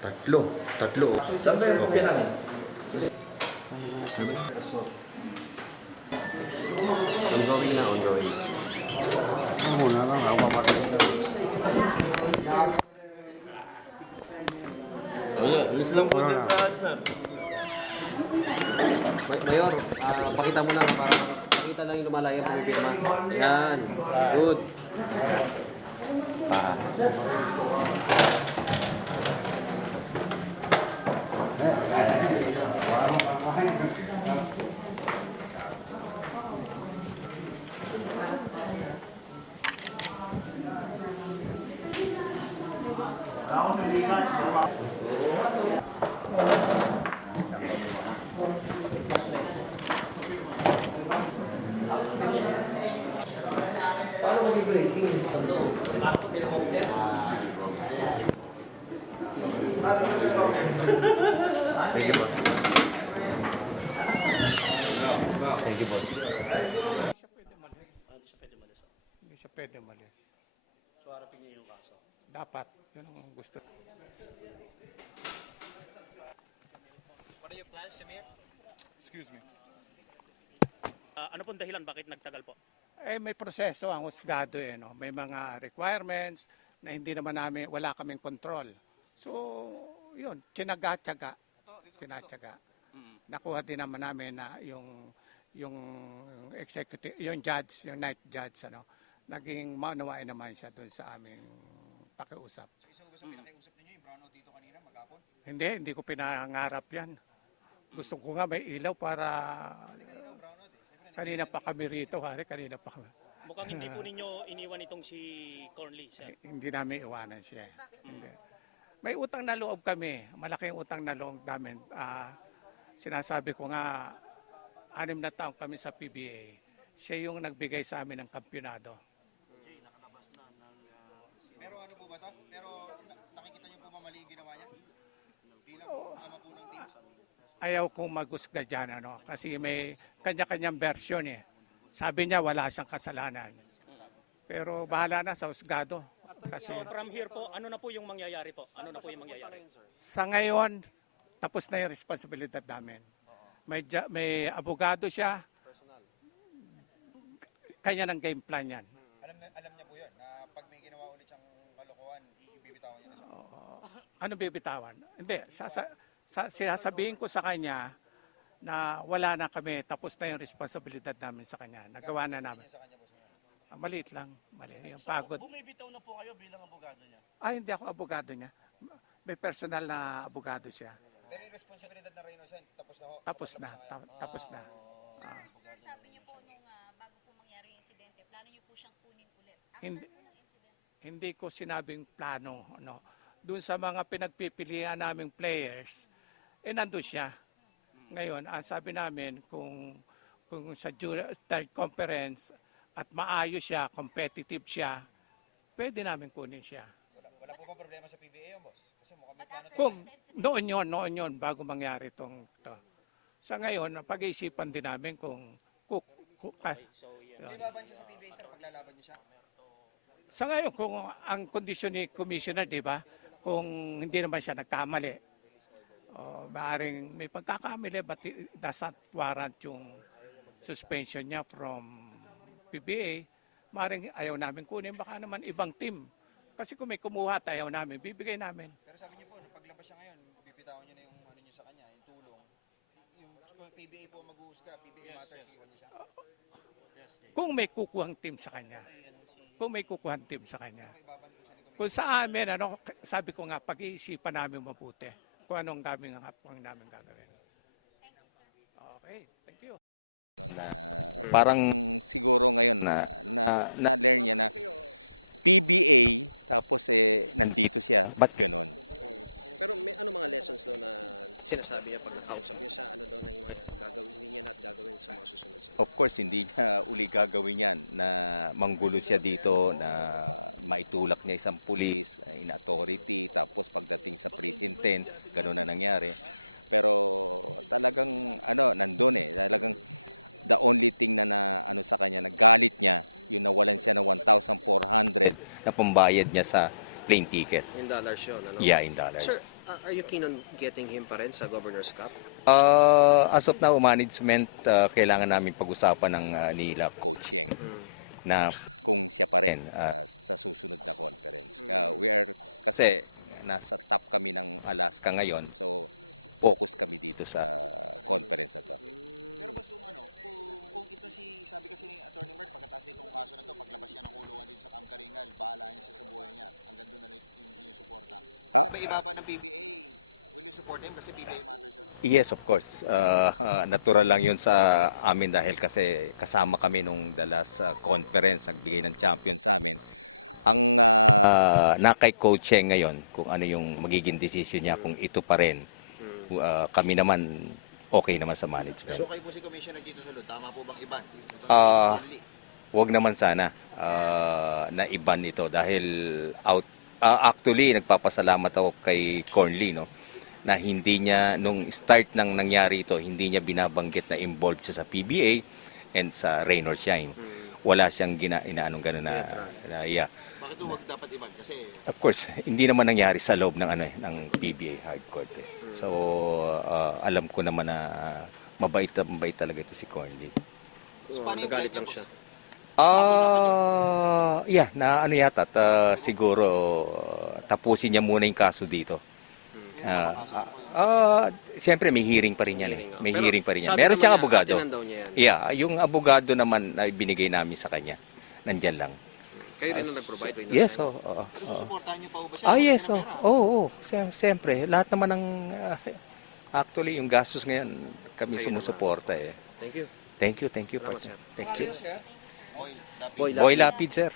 Tatlo. Tatlo. Saan ba yung kopya namin? Ongoing na, ongoing. Muna lang, ako papatay ka. Ayan, alis lang po dyan sa sir. Mayor, pakita mo lang para makita lang yung lumalaya pumipirma. Yan. Good. Pa. Paano mag-breaking? Thank you, boss. Thank you, boss. Hindi siya pwede malis. So harapin niya yung kaso. Dapat, yun ang gusto. What are your plans, Shamir? Excuse me. Ano pong dahilan bakit nagtagal po? May proseso ang husgado no? May mga requirements na hindi naman namin, wala kaming control. So, yun, tinaga-tsaga. Nakuha din naman namin na yung executive, yung judge, yung night judge, naging maunawain naman siya doon sa aming pakiusap. So, isa ba sa pinakiusap ninyo yung brownout dito kanina, maghapon? Hindi ko pinangarap yan. Gusto ko nga may ilaw para kanina pa kami rito, kanina pa kami. Mukhang hindi po ninyo iniwan itong si Cornely, sir. Hindi namin iwanan siya. Hindi. May utang na loob kami, malaking utang na loob namin. Sinasabi ko nga, 6 na taon kami sa PBA. Siya yung nagbigay sa amin ng kampyonado. Pero ano po ba to? Pero nakikita niyo po ba mali yung ginawa niya? Bilang ama po ng team? Ayaw kong maghusga dyan, kasi may kanya-kanyang version eh. Sabi niya wala siyang kasalanan. Pero bahala na sa husgado. Kasi So from here po, ano na po yung mangyayari po? Ano na po yung mangyayari? sa ngayon, tapos na yung responsibilidad namin. May abogado siya. Kanya ng game plan yan. Alam niya po yun, na pag may ginawa ulit siyang kalokohan, ibibitawan niya na siya. Ano bibitawan? Hindi. Sinasabihin ko sa kanya na wala na kami, tapos na yung responsibilidad namin sa kanya. Nagawa na namin. Sa kanya, boss. Maliit lang. Maliit. Yung pagod. Bumibitaw na po kayo bilang abogado niya. Hindi ako abogado niya. May personal na abogado siya. Pero yung responsibilidad na Reynosa, tapos na ho. Tapos na. Tapos na. Sir, sabi niyo po nung bago po mangyari yung insidente, plano niyo po siyang kunin ulit. After Hindi. po ng incident. Hindi ko sinabing plano. Doon sa mga pinagpipilian naming players, nandun siya. Ngayon, ang sabi namin, kung sa third conference at maayos siya, competitive siya, pwede namin kunin siya. Wala po ba problema sa PBA yun, boss? Kasi mukhang may plano Kung noon yun, bago mangyari to. Sa ngayon, pag-iisipan din namin kung Hindi baban siya sa PBA, sir, paglalaban niyo siya. sa ngayon, kung ang kondisyon ni Commissioner, di ba, kung hindi naman siya nagkamali, maaaring may pagkakamali, but it doesn't warrant yung suspension niya from PBA, maaaring ayaw namin kunin, baka naman ibang team. Kasi kung may kumuha at ayaw namin, bibigay namin. Pero sabi niyo po, nung paglabas siya ngayon, bibitawan niyo na yung ano niyo sa kanya, yung tulong. Yung PBA po mag-uusga, PBA matters, iwan niyo siya. Kung may kukuhang team sa kanya. Kung may kukuhang team sa kanya. Ibaban po siya ni Commissioner. Kung sa amin, sabi ko nga, pag-iisipan namin mabuti kung anong namin gagawin. Thank you, sir. Okay, thank you. Parang nandito siya. Ba't gano'n? Sinasabi niya pagkakausap. Of course, hindi niya uli gagawin yan na manggulo siya dito, na maitulak niya isang pulis, in authority, tapos pagdating sa PCS-10, gano'n na nangyari. Hanggang na pambayad niya sa plane ticket. In dollars yun, ano? Yeah, in dollars. Sir, are you keen on getting him pa rin sa Governor's Cup? As of now, management, kailangan namin pag-usapan ng nila coach na kasi nasa top Alaska ngayon, focus kami dito sa May iba pa ng PBA support him kasi PBA. Yes, of course. Natural lang yun sa amin dahil kasi kasama kami nung the last conference, nagbigay ng champion. Ang na kay Coach Cheng ngayon, kung ano yung magiging decision niya, kung ito pa rin. Kami naman, okay naman sa management. So kayo po si Commissioner dito sa Lod, tama po bang iban? Wag naman sana na iban ito dahil actually, nagpapasalamat ako kay Cornly, no? Na hindi niya, nung start nang nangyari ito, hindi niya binabanggit na involved siya sa PBA and sa Rain or Shine. Wala siyang inaanong gano'n yeah. Bakit huwag dapat iban? Kasi Of course, hindi naman nangyari sa loob ng ng PBA hardcourt. So, alam ko naman na mabait talaga ito si Cornly. Nagalit lang siya. Yeah, na ano yata, siguro tapusin niya muna yung kaso dito. Siyempre may hearing pa rin yan eh. May Pero hearing pa rin yan. sabi Meron naman siyang niya, abogado. atinan daw niya yan. Yeah, yung abogado naman na binigay namin sa kanya. Nandyan lang. Kayo rin ang nag-provide. Rain or Yes, Shine? susuportahan niyo pa po ba siya? yes, siyempre. Lahat naman ng actually yung gastos ngayon kami sumusuporta eh. Thank you. Thank you, Salamat, partner. sir. Thank you. Oy, Boy Boy Lapid, sir.